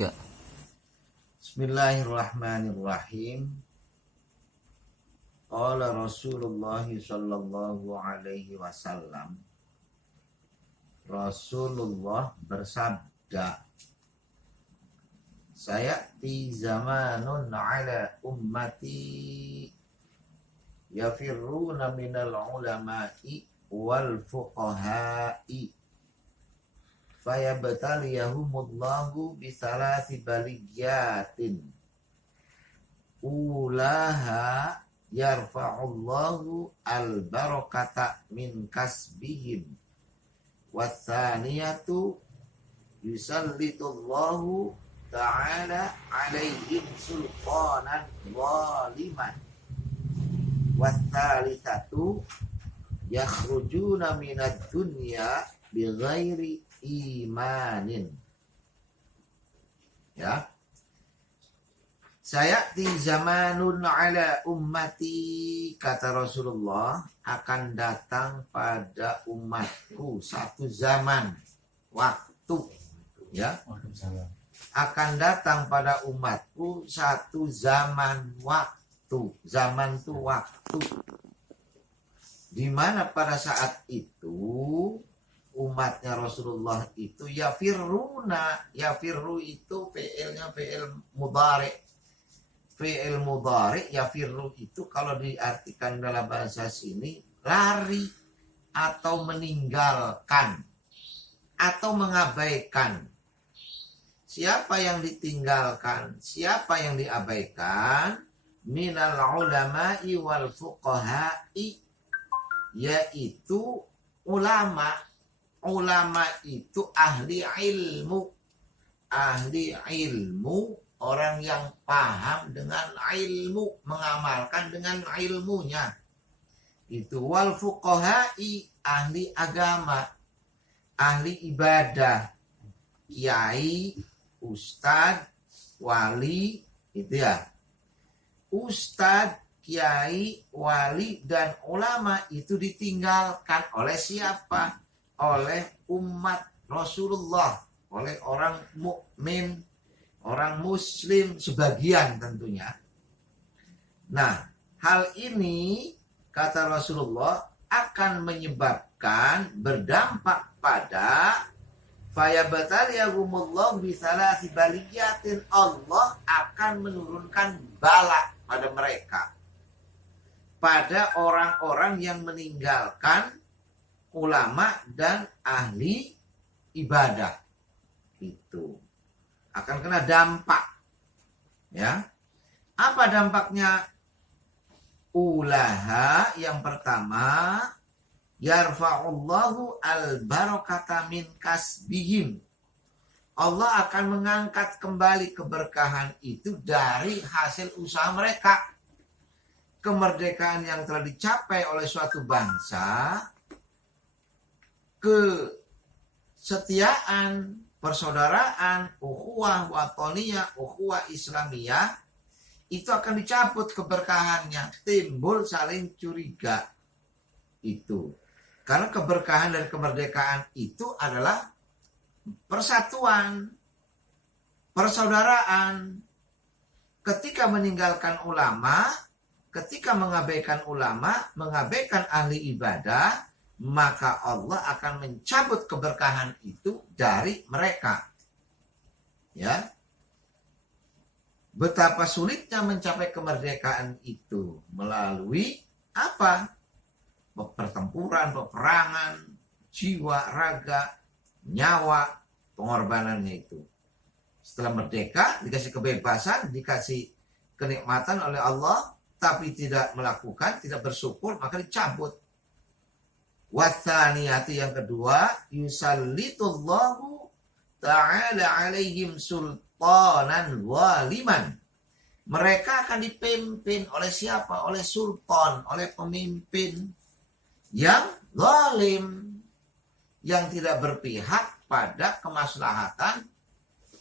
3. Bismillahirrahmanirrahim. Qala Rasulullah sallallahu alaihi wasallam. Rasulullah bersabda, sayati zamanun ala ummati yafirruna minal ulama'i wal fuqaha'i fayabtaliyahumullahu bisalasi baliyatin ulaha yarfa'ullahu al-barakata min kasbihim wassaniyatu yusallitullahu ta'ala alaihim sultanan zaliman wassalisatu yakhrujuna minad dunya bighairi imanin. Ya, sayati zamanun ala ummati, kata Rasulullah, akan datang pada umatku satu zaman waktu, ya, akan datang pada umatku satu zaman waktu. Zaman itu waktu, di mana pada saat itu umatnya Rasulullah itu yafirruna. Yafirru itu fi'ilnya fi'il mudhari. Fi'il mudhari yafirru itu kalau diartikan dalam bahasa sini lari atau meninggalkan atau mengabaikan. Siapa yang ditinggalkan? Siapa yang diabaikan? Minal ulama'i wal fuqaha'i, yaitu ulama. Ulama itu ahli ilmu. Ahli ilmu, orang yang paham dengan ilmu, mengamalkan dengan ilmunya. Itu wal fuqaha'i, ahli agama, ahli ibadah, kiai, ustad, wali, itu ya. Ustad, kiai, wali, dan ulama itu ditinggalkan oleh siapa? Oleh umat Rasulullah, oleh orang mukmin, orang muslim sebagian tentunya. Nah, hal ini kata Rasulullah akan menyebabkan, berdampak pada fayabataliyahumullahu bisalasi baliyatin, Allah akan menurunkan bala pada mereka, pada orang-orang yang meninggalkan ulama dan ahli ibadah. Itu akan kena dampak, ya. Apa dampaknya? Ulaha, yang pertama, yarfa'ullahu al-barakata min kasbihim, Allah akan mengangkat kembali keberkahan itu dari hasil usaha mereka. Kemerdekaan yang telah dicapai oleh suatu bangsa, kesetiaan, persaudaraan, ukhuwah watoniyah, ukhuwah islamiyah, itu akan dicabut keberkahannya, timbul saling curiga. Itu karena keberkahan dari kemerdekaan itu adalah persatuan, persaudaraan. Ketika meninggalkan ulama, ketika mengabaikan ulama, mengabaikan ahli ibadah, maka Allah akan mencabut keberkahan itu dari mereka. Ya. Betapa sulitnya mencapai kemerdekaan itu melalui apa? Pertempuran, peperangan, jiwa, raga, nyawa, pengorbanannya itu. Setelah merdeka, dikasih kebebasan, dikasih kenikmatan oleh Allah, tapi tidak melakukan, tidak bersyukur, maka dicabut. Watsaniyati, yang kedua, yusallitullahu ta'ala alaihim sultanan zaliman. Mereka akan dipimpin oleh siapa? Oleh sultan, oleh pemimpin yang zalim, yang tidak berpihak pada kemaslahatan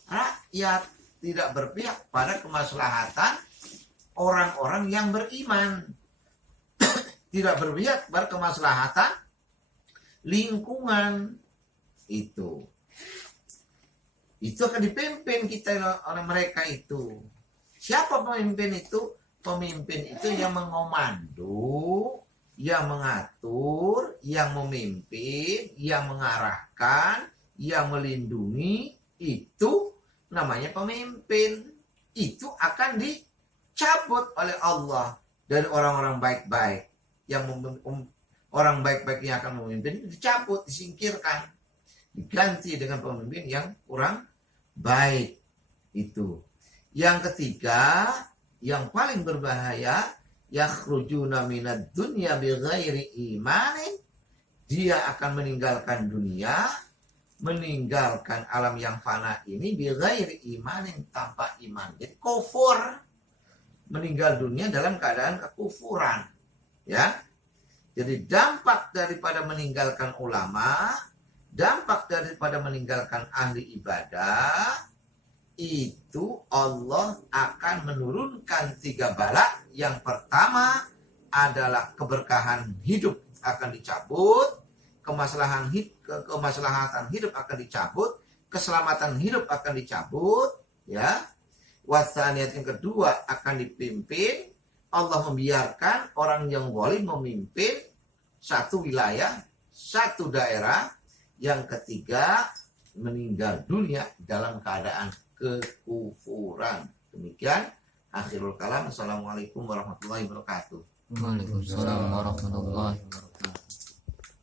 rakyat, tidak berpihak pada kemaslahatan orang-orang yang beriman, tidak berpihak pada kemaslahatan lingkungan itu. itu akan dipimpin kita oleh mereka itu. Siapa pemimpin itu? Pemimpin itu yang mengomando, yang mengatur, yang memimpin, yang mengarahkan, yang melindungi, itu namanya pemimpin. Itu akan dicabut oleh Allah dari orang-orang baik-baik. Yang orang baik-baik yang akan memimpin dicabut, disingkirkan, diganti dengan pemimpin yang kurang baik. Itu. Yang ketiga, yang paling berbahaya, yakhrujuna minad dunya bighairi imanin, dia akan meninggalkan dunia, meninggalkan alam yang fana ini bighairi imanin, tanpa iman. Jadi kufur, meninggal dunia dalam keadaan kekufuran, ya. Jadi dampak daripada meninggalkan ulama, dampak daripada meninggalkan ahli ibadah, itu Allah akan menurunkan 3 bala. Yang pertama adalah keberkahan hidup akan dicabut, kemaslahatan hidup akan dicabut, keselamatan hidup akan dicabut, ya. Wasaniyat yang kedua akan dipimpin, Allah membiarkan orang yang zalim memimpin satu wilayah, satu daerah. Yang ketiga, meninggal dunia dalam keadaan kekufuran. Demikian akhirul kalam. Assalamualaikum warahmatullahi wabarakatuh. Waalaikumsalam warahmatullahi wabarakatuh.